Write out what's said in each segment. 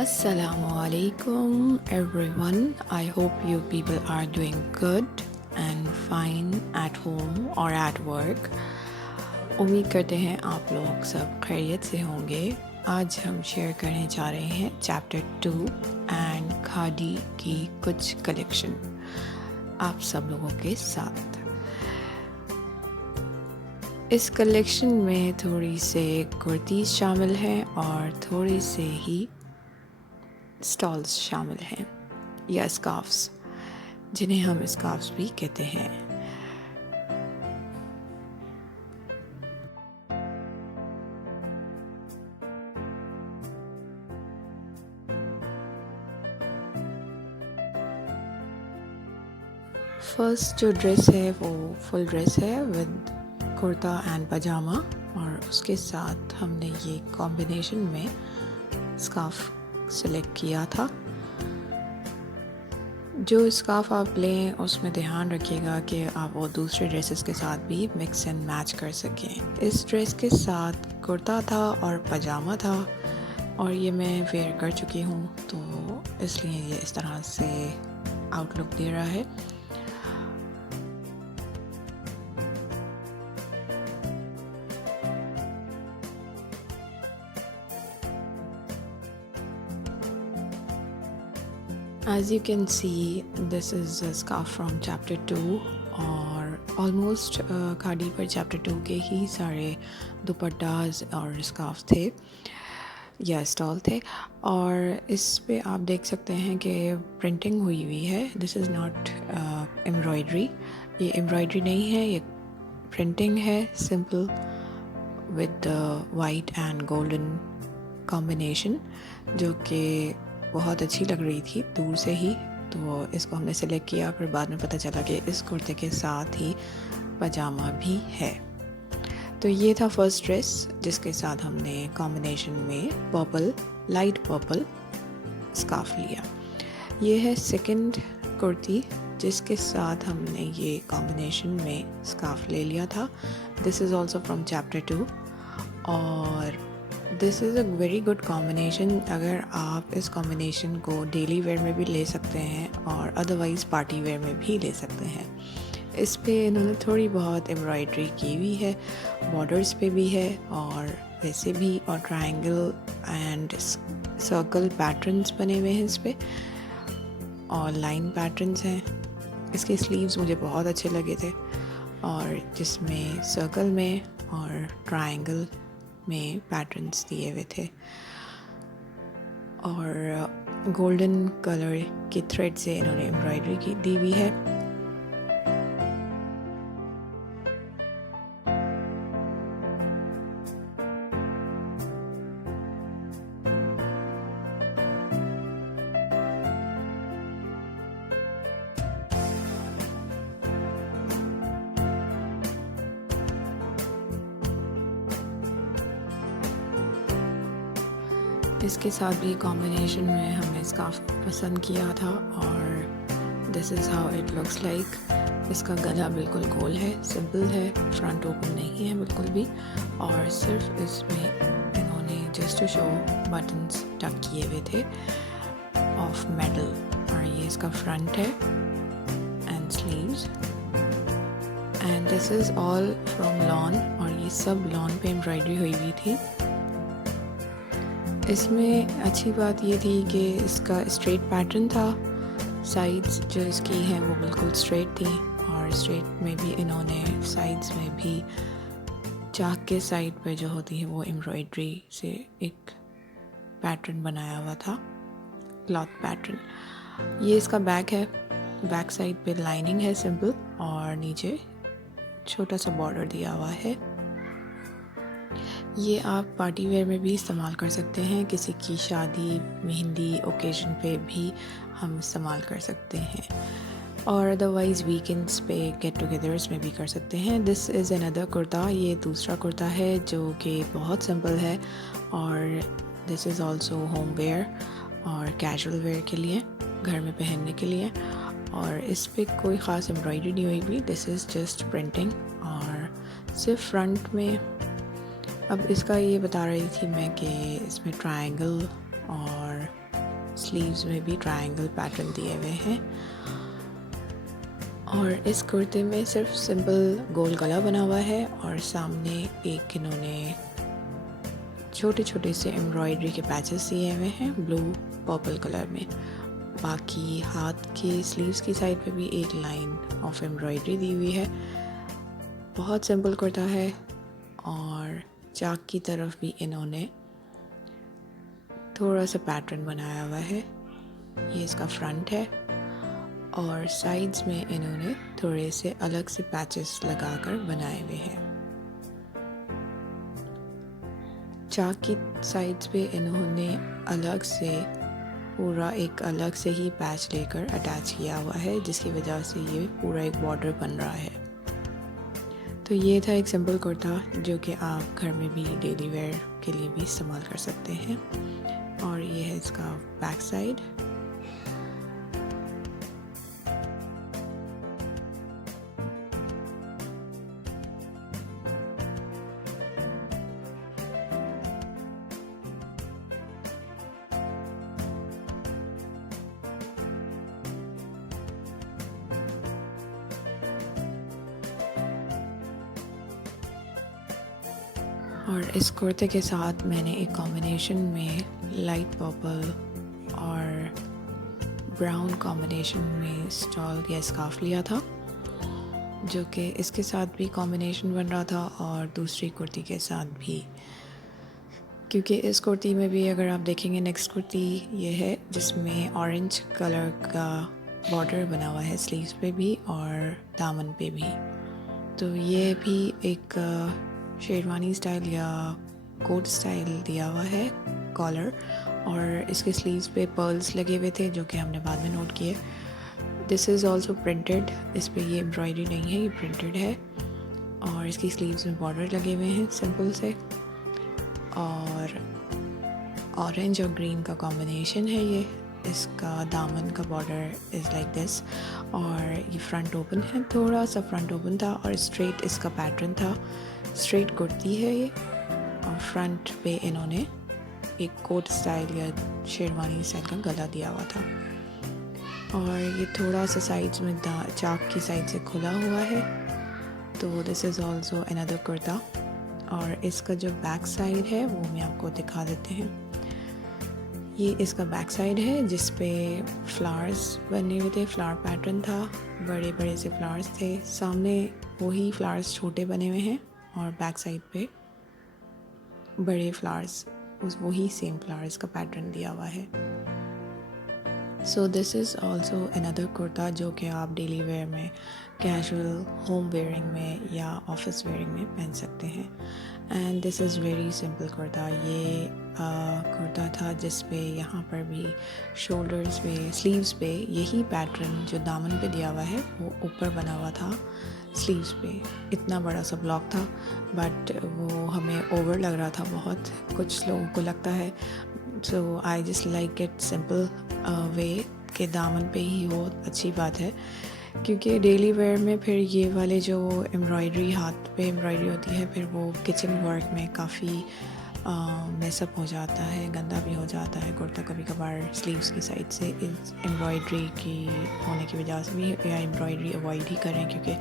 Assalamualaikum everyone. I hope you people are doing good and fine at home or at work. उम्मीद करते हैं आप लोग सब खैरियत से होंगे। आज हम शेयर करने जा रहे हैं चैप्टर 2 एंड खादी की कुछ कलेक्शन आप सब लोगों के साथ। इस कलेक्शन में थोड़ी से कुर्तीज़ शामिल हैं और थोड़ी से ही स्टॉल्स शामिल हैं या स्कार्फ्स, जिन्हें हम स्कार्फ्स भी कहते हैं। फर्स्ट जो ड्रेस है वो फुल ड्रेस है विद कुर्ता एंड पजामा, और उसके साथ हमने ये कॉम्बिनेशन में स्कार्फ सेलेक्ट किया था। जो स्कार्फ आप लें उसमें ध्यान रखिएगा कि आप वो दूसरे ड्रेसेस के साथ भी मिक्स एंड मैच कर सकें। इस ड्रेस के साथ कुर्ता था और पजामा था, और ये मैं वेयर कर चुकी हूँ तो इसलिए ये इस तरह से आउटलुक दे रहा है। As you can see, this is a scarf from chapter 2 और almost खादी पर chapter 2 के ही सारे दुपट्टास और स्कार्फ थे या स्टॉल थे, और इस पे आप देख सकते हैं कि प्रिंटिंग हुई हुई है। दिस इज़ नॉट एम्ब्रॉयडरी, ये एम्ब्रॉयडरी नहीं है, ये प्रिंटिंग है simple with white and golden combination, जो कि बहुत अच्छी लग रही थी दूर से ही। तो इसको हमने सेलेक्ट किया, फिर बाद में पता चला कि इस कुर्ते के साथ ही पजामा भी है। तो ये था फर्स्ट ड्रेस जिसके साथ हमने कॉम्बिनेशन में पर्पल, लाइट पर्पल स्कार्फ लिया। ये है सेकंड कुर्ती जिसके साथ हमने ये कॉम्बिनेशन में स्कार्फ ले लिया था। This is also from chapter 2 और this is a very good combination. अगर आप इस कॉम्बिनेशन को डेली वेयर में भी ले सकते हैं और अदरवाइज़ पार्टी वेयर में भी ले सकते हैं। इस पे इन्होंने थोड़ी बहुत एम्ब्रॉयडरी की हुई है, बॉर्डर्स पे भी है और वैसे भी, और ट्रायंगल एंड सर्कल पैटर्न्स बने हुए हैं इस पे, और लाइन पैटर्न्स हैं। इसके स्लीव्स मुझे बहुत अच्छे लगे थे, और जिसमें सर्कल में और ट्रायंगल में पैटर्न्स दिए हुए थे, और गोल्डन कलर के थ्रेड से इन्होंने एम्ब्रॉयडरी की दी हुई है। इसके साथ भी कॉम्बिनेशन में हमने स्कार्फ पसंद किया था, और this is how it looks like. इसका गला बिल्कुल गोल है, सिंपल है, फ्रंट ओपन नहीं है बिल्कुल भी, और सिर्फ इसमें इन्होंने जस्ट टू शो बटन्स टक किए हुए थे ऑफ मेटल, और ये इसका फ्रंट है and sleeves, and this is all from lawn, और ये सब लॉन पे एम्ब्रॉयडरी हुई हुई थी। इसमें अच्छी बात ये थी कि इसका स्ट्रेट पैटर्न था, साइड्स जो इसकी हैं वो बिल्कुल स्ट्रेट थी, और स्ट्रेट में भी इन्होंने साइड्स में भी चाक के साइड पे जो होती है वो एम्ब्रॉयडरी से एक पैटर्न बनाया हुआ था, क्लॉथ पैटर्न। ये इसका बैक है, बैक साइड पे लाइनिंग है सिंपल, और नीचे छोटा सा बॉर्डर दिया हुआ है। ये आप पार्टी वेयर में भी इस्तेमाल कर सकते हैं, किसी की शादी, मेहंदी ओकेजन पे भी हम इस्तेमाल कर सकते हैं, और अदरवाइज़ वीकेंड्स पे गेट टुगेदर्स में भी कर सकते हैं। दिस इज़ अनदर कुर्ता, ये दूसरा कुर्ता है जो कि बहुत सिंपल है, और this is also home wear और कैजुअल वेयर के लिए, घर में पहनने के लिए, और इस पर कोई ख़ास एम्ब्रॉयडरी नहीं हुई भी, दिस इज़ जस्ट प्रिंटिंग, और सिर्फ फ्रंट में। अब इसका ये बता रही थी मैं कि इसमें ट्रायंगल और स्लीव्स में भी ट्रायंगल पैटर्न दिए हुए हैं। और इस कुर्ते में सिर्फ सिंपल गोल गला बना हुआ है और सामने एक इन्होंने छोटे छोटे से एम्ब्रॉयडरी के पैचेस दिए हुए हैं ब्लू पर्पल कलर में। बाकी हाथ के स्लीव्स की साइड पे भी एक लाइन ऑफ एम्ब्रॉयडरी दी हुई है। बहुत सिंपल कुर्ता है। और चाक की तरफ भी इन्होंने थोड़ा सा पैटर्न बनाया हुआ है। ये इसका फ्रंट है और साइड्स में इन्होंने थोड़े से अलग से पैचेस लगाकर बनाए हुए हैं। चाक की साइड्स पे इन्होंने अलग से पूरा एक अलग से ही पैच लेकर अटैच किया हुआ है, जिसकी वजह से ये पूरा एक बॉर्डर बन रहा है। तो ये था एक सिंपल कुर्ता जो कि आप घर में भी डेली वेयर के लिए भी इस्तेमाल कर सकते हैं। और ये है इसका बैक साइड। और इस कुर्ते के साथ मैंने एक कॉम्बिनेशन में लाइट पर्पल और ब्राउन कॉम्बिनेशन में स्टॉल या स्कार्फ लिया था, जो कि इसके साथ भी कॉम्बिनेशन बन रहा था और दूसरी कुर्ती के साथ भी। क्योंकि इस कुर्ती में भी अगर आप देखेंगे, नेक्स्ट कुर्ती ये है जिसमें ऑरेंज कलर का बॉर्डर बना हुआ है स्लीव्स पे भी और दामन पे भी। तो ये भी एक शेरवानी स्टाइल या कोट स्टाइल दिया हुआ है कॉलर, और इसके स्लीव्स पे पर्ल्स लगे हुए थे जो कि हमने बाद में नोट किए। दिस इज़ ऑल्सो प्रिंटेड, इस पे ये एम्ब्रॉयडरी नहीं है, ये प्रिंटेड है। और इसकी स्लीव्स में बॉर्डर लगे हुए हैं सिंपल से, और ऑरेंज और ग्रीन का कॉम्बिनेशन है ये। इसका दामन का बॉर्डर इज़ लाइक दिस, और ये फ्रंट ओपन है, थोड़ा सा फ्रंट ओपन था, और स्ट्रेट इसका पैटर्न था। स्ट्रेट कुर्ती है ये, और फ्रंट पे इन्होंने एक कोट स्टाइल या शेरवानी स्टाइल का गला दिया हुआ था। और ये थोड़ा सा साइड्स में चाक की साइड से खुला हुआ है। तो this is also another kurta. और इसका जो बैक साइड है वो मैं आपको दिखा देते हैं। ये इसका बैक साइड है जिस पे फ्लावर्स बने हुए थे, फ्लावर पैटर्न था, बड़े बड़े से फ्लावर्स थे। सामने वही फ्लावर्स छोटे बने हुए हैं और बैक साइड पे बड़े फ्लावर्स, उस वही सेम फ्लावर्स का पैटर्न दिया हुआ है। So this is also another kurta जो कि आप डेली वेयर में, कैजुअल होम वेयरिंग में या ऑफिस वेयरिंग में पहन सकते हैं। And this is very simple kurta. ये कुर्ता था जिस पे यहाँ पर भी शोल्डर्स पे, स्लीव्स पे यही पैटर्न जो दामन पे दिया हुआ है वो ऊपर बना हुआ था स्लीव्स पे। इतना बड़ा सा ब्लॉक था, बट वो हमें ओवर लग रहा था बहुत, कुछ लोगों को लगता है। So I just like it simple way के दामन पे ही हो, अच्छी बात है। क्योंकि डेली वेयर में फिर ये वाले जो एम्ब्रॉयडरी, हाथ पे एम्ब्रॉयडरी होती है, फिर वो किचन वर्क में काफ़ी मेसअप हो जाता है, गंदा भी हो जाता है कुर्ता कभी कभार स्लीव्स की साइड से। इस एम्ब्रॉयडरी की होने की वजह से भी, या एम्ब्रॉयडरी अवॉइड ही करें, क्योंकि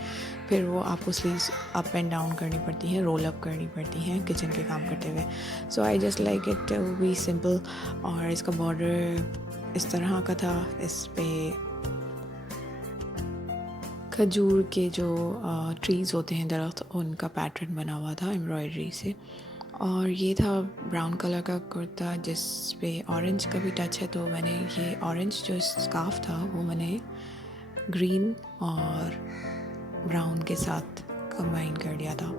फिर वो आपको स्लीव्स अप एंड डाउन करनी पड़ती हैं, रोल अप करनी पड़ती हैं किचन के काम करते हुए। So I just like it we simple. और इसका बॉर्डर इस तरह का था, इस पे खजूर के जो ट्रीज़ होते हैं, दरख्त, उनका पैटर्न बना हुआ था एम्ब्रॉयडरी से। और ये था ब्राउन कलर का कुर्ता जिस पे ऑरेंज का भी टच है। तो मैंने ये ऑरेंज जो स्कार्फ था वो मैंने ग्रीन और ब्राउन के साथ कंबाइन कर दिया था।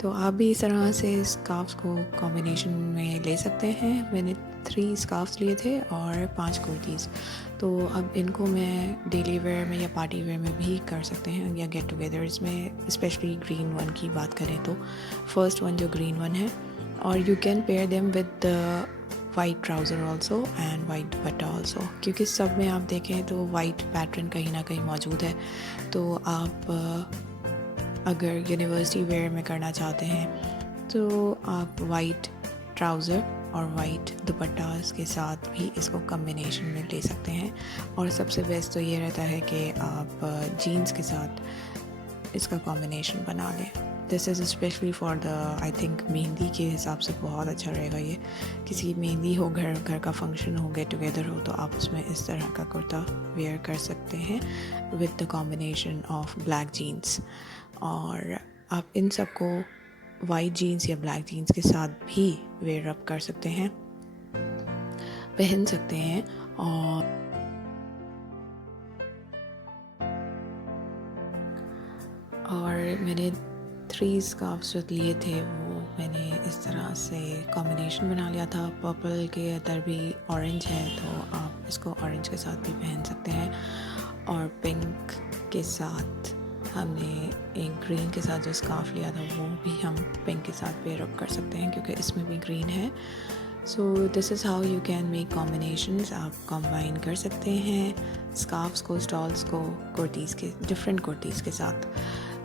तो आप भी इस तरह से स्कार्फ्स को कॉम्बिनेशन में ले सकते हैं। मैंने 3 स्कार्फ्स लिए थे और 5 कुर्तीज़। तो अब इनको मैं डेली वेयर में या पार्टी वेयर में भी कर सकते हैं, या गेट टुगेदर्स में। स्पेशली ग्रीन वन की बात करें तो फर्स्ट वन जो ग्रीन वन है, और you can pair them with white trouser also and white dupatta also, क्योंकि सब में आप देखें तो वाइट पैटर्न कहीं ना कहीं मौजूद है। तो आप अगर यूनिवर्सिटी वेयर में करना चाहते हैं तो आप वाइट ट्राउज़र और वाइट दुपट्टास के साथ भी इसको कम्बिनेशन में ले सकते हैं। और सबसे बेस्ट तो ये रहता है कि आप जीन्स के साथ इसका कॉम्बिनेशन बना लें। This is specially for the I think mehndi के हिसाब से बहुत अच्छा रहेगा ये। किसी मेहंदी हो, घर का फंक्शन हो, गेट टुगेदर हो, तो आप उसमें इस तरह का कुर्ता वेयर कर सकते हैं with the combination of black jeans. और आप इन सबको वाइट जीन्स या ब्लैक जीन्स के साथ भी वेयर अप कर सकते हैं, पहन सकते हैं। और मैंने 3 स्कार्फ्स जो लिए थे वो मैंने इस तरह से कॉम्बिनेशन बना लिया था। पर्पल के अंदर भी ऑरेंज है तो आप इसको ऑरेंज के साथ भी पहन सकते हैं। और पिंक के साथ हमने एक ग्रीन के साथ जो स्कार्फ लिया था वो भी हम पिंक के साथ पेयर अप कर सकते हैं क्योंकि इसमें भी ग्रीन है। So this is how you can make combinations. आप कंबाइन कर सकते हैं स्कार्फ्स को, स्टॉल्स को कुर्तीज़ के, डिफरेंट कुर्तीज़ के साथ।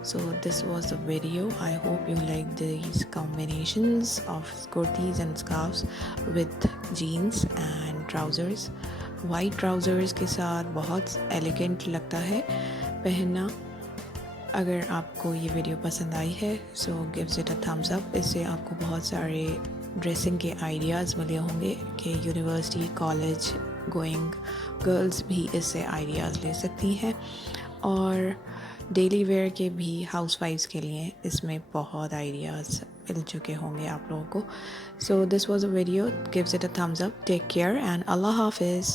So this was the video. I hope you like these combinations of kurtis and scarves with jeans and trousers. White trousers के साथ बहुत elegant लगता है पहनना। अगर आपको ये वीडियो पसंद आई है so gives it a thumbs up. इससे आपको बहुत सारे ड्रेसिंग के आइडियाज़ मिले होंगे कि यूनिवर्सिटी कॉलेज गोइंग गर्ल्स भी इससे आइडियाज़ ले सकती हैं। और डेली वेयर के भी हाउसवाइफ्स के लिए इसमें बहुत आइडियाज़ मिल चुके होंगे आप लोगों को। So this was a video, gives it a thumbs up, take care and Allah हाफिज़।